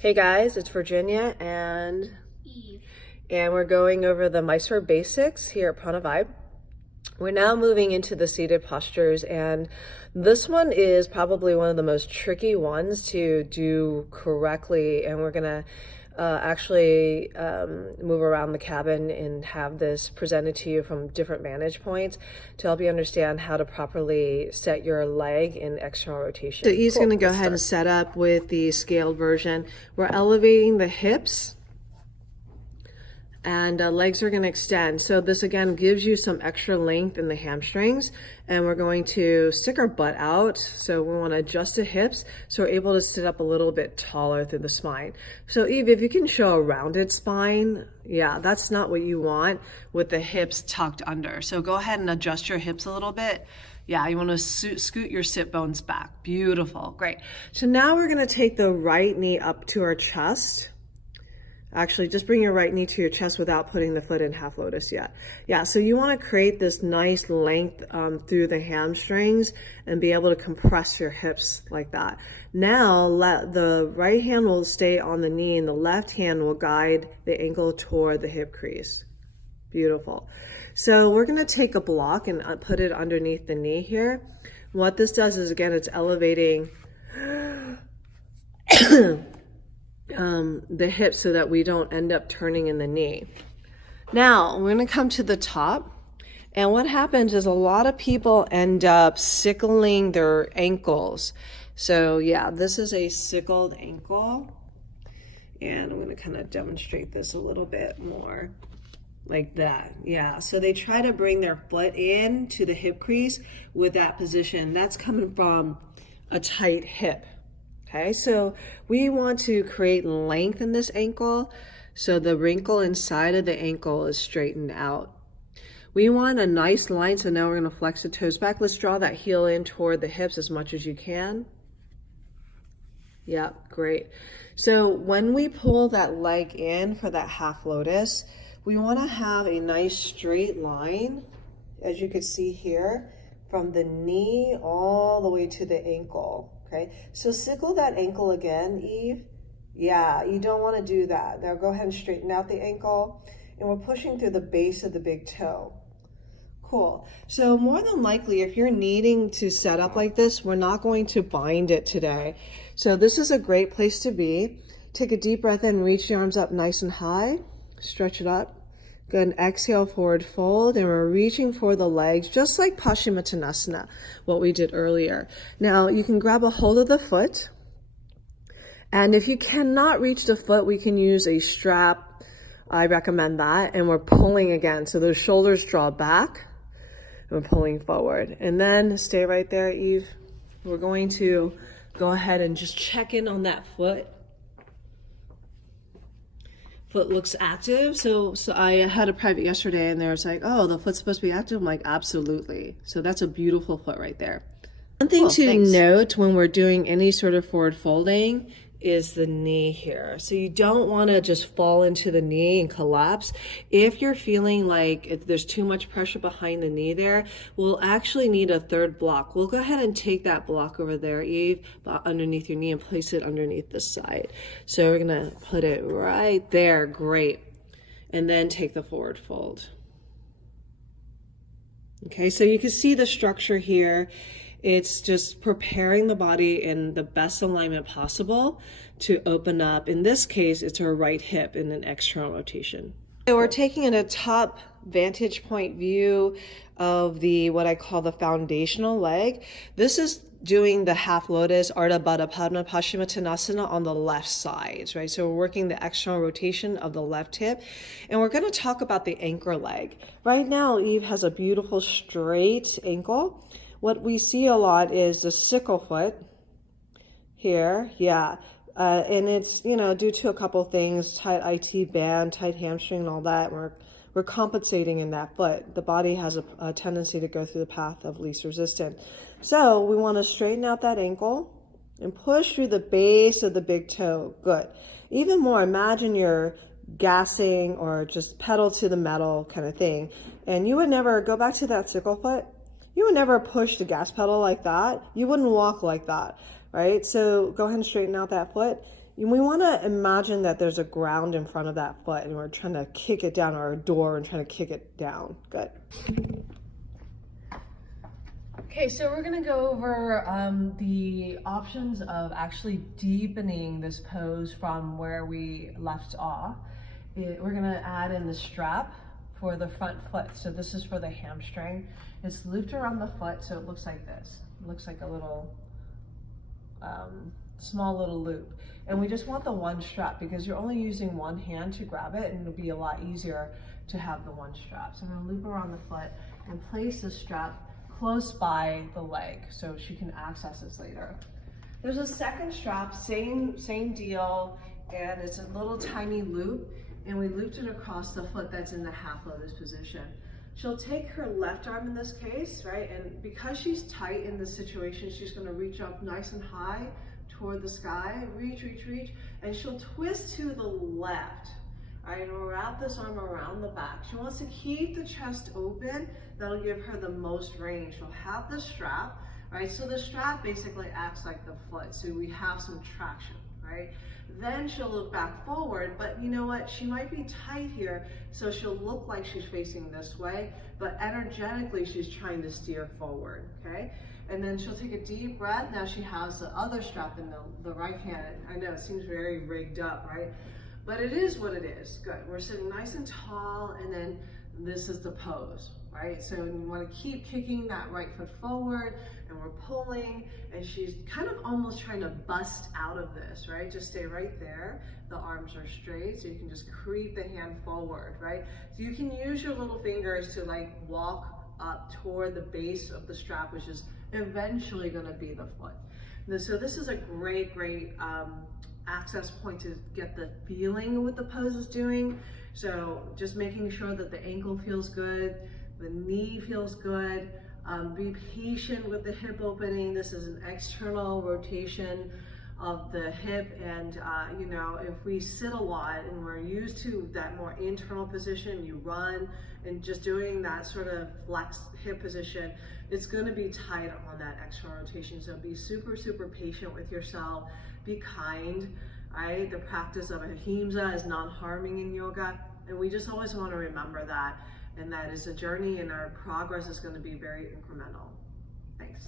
Hey guys, it's Virginia and Eve. we're going over the Mysore basics here at Prana Vibe. We're now moving into the seated postures, and this one is probably one of the most tricky ones to do correctly, and we're gonna actually move around the cabin and have this presented to you from different vantage points to help you understand how to properly set your leg in external rotation. So Eve's gonna go ahead and set up with the scaled version. We're elevating the hips and legs are going to extend. So this again gives you some extra length in the hamstrings, and we're going to stick our butt out. So we want to adjust the hips so we're able to sit up a little bit taller through the spine. So Eve, if you can show a rounded spine, yeah, that's not what you want with the hips tucked under. So go ahead and adjust your hips a little bit. Yeah, you want to scoot your sit bones back. Beautiful, great. So now we're going to take the right knee up to our chest. Actually, just bring your right knee to your chest without putting the foot in half lotus yet. Yeah, so you want to create this nice length through the hamstrings and be able to compress your hips like that. Now, the right hand will stay on the knee and the left hand will guide the ankle toward the hip crease. Beautiful. So we're going to take a block and put it underneath the knee here. What this does is, again, it's elevating the hips so that we don't end up turning in the knee. Now we're going to come to the top, and what happens is a lot of people end up sickling their ankles. So yeah, this is a sickled ankle, and I'm going to kind of demonstrate this a little bit more like that. Yeah, so they try to bring their foot in to the hip crease with that position. That's coming from a tight hip. Okay, so we want to create length in this ankle so the wrinkle inside of the ankle is straightened out. We want a nice line, so now we're going to flex the toes back. Let's draw that heel in toward the hips as much as you can. Yep, great. So when we pull that leg in for that half lotus, we want to have a nice straight line, as you can see here, from the knee all the way to the ankle. Okay, so sickle that ankle again, Eve. Yeah, you don't want to do that. Now go ahead and straighten out the ankle, and we're pushing through the base of the big toe. Cool. So more than likely, if you're needing to set up like this, we're not going to bind it today. So this is a great place to be. Take a deep breath in, reach your arms up nice and high, stretch it up. Go ahead and exhale, forward fold, and we're reaching for the legs, just like Paschimottanasana, what we did earlier. Now, you can grab a hold of the foot, and if you cannot reach the foot, we can use a strap. I recommend that, and we're pulling again. So those shoulders draw back, and we're pulling forward. And then stay right there, Eve. We're going to go ahead and just check in on that foot. Foot looks active. So I had a private yesterday, and they was like, oh, the foot's supposed to be active. I'm like, absolutely. So that's a beautiful foot right there. One thing to note when we're doing any sort of forward folding is the knee here. So you don't want to just fall into the knee and collapse. If you're feeling like if there's too much pressure behind the knee there, we'll actually need a third block. We'll go ahead and take that block over there, Eve, underneath your knee, and place it underneath this side. So we're gonna put it right there, great. And then take the forward fold. Okay, so you can see the structure here. It's just preparing the body in the best alignment possible to open up. In this case, it's our right hip in an external rotation. So we're taking in a top vantage point view of what I call the foundational leg. This is doing the half lotus, Ardha Baddha Padma Paschimottanasana on the left side, right? So we're working the external rotation of the left hip, and we're going to talk about the anchor leg. Right now, Eve has a beautiful straight ankle. What we see a lot is the sickle foot here, yeah. And it's, due to a couple things, tight IT band, tight hamstring and all that. We're compensating in that foot. The body has a tendency to go through the path of least resistance. So we want to straighten out that ankle and push through the base of the big toe. Good. Even more, imagine you're gassing or just pedal to the metal kind of thing. And you would never go back to that sickle foot. You would never push the gas pedal like that. You wouldn't walk like that, right? So go ahead and straighten out that foot. We want to imagine that there's a ground in front of that foot and we're trying to kick it down, or a door and trying to kick it down. Good. Okay, so we're going to go over the options of actually deepening this pose from where we left off. We're going to add in the strap for the front foot. So this is for the hamstring. It's looped around the foot, so it looks like this. It looks like a little small little loop. And we just want the one strap because you're only using one hand to grab it, and it'll be a lot easier to have the one strap. So I'm going to loop around the foot and place the strap close by the leg so she can access this later. There's a second strap, same deal, and it's a little tiny loop, and we looped it across the foot that's in the half lotus position. She'll take her left arm in this case, right? And because she's tight in this situation, she's going to reach up nice and high toward the sky, reach, and she'll twist to the left. All right, and we'll wrap this arm around the back. She wants to keep the chest open. That'll give her the most range. She'll have the strap, right? So the strap basically acts like the foot, so we have some traction, right? Then she'll look back forward, but you know what? She might be tight here, so she'll look like she's facing this way, but energetically she's trying to steer forward, okay? And then she'll take a deep breath. Now she has the other strap in the right hand. I know it seems very rigged up, right? But it is what it is. Good. We're sitting nice and tall, and then this is the pose, right? So you want to keep kicking that right foot forward, and we're pulling, and she's kind of almost trying to bust out of this, right? Just stay right there. The arms are straight, so you can just creep the hand forward, right? So you can use your little fingers to like walk up toward the base of the strap, which is eventually going to be the foot. So this is a great access point to get the feeling of what the pose is doing. So just making sure that the ankle feels good, the knee feels good. Be patient with the hip opening. This is an external rotation of the hip, and you know, if we sit a lot and we're used to that more internal position, you run and just doing that sort of flex hip position, it's going to be tight on that external rotation. So be super patient with yourself. Be kind, right? The practice of ahimsa is non-harming in yoga, and we just always want to remember that, and that is a journey, and our progress is going to be very incremental. Thanks.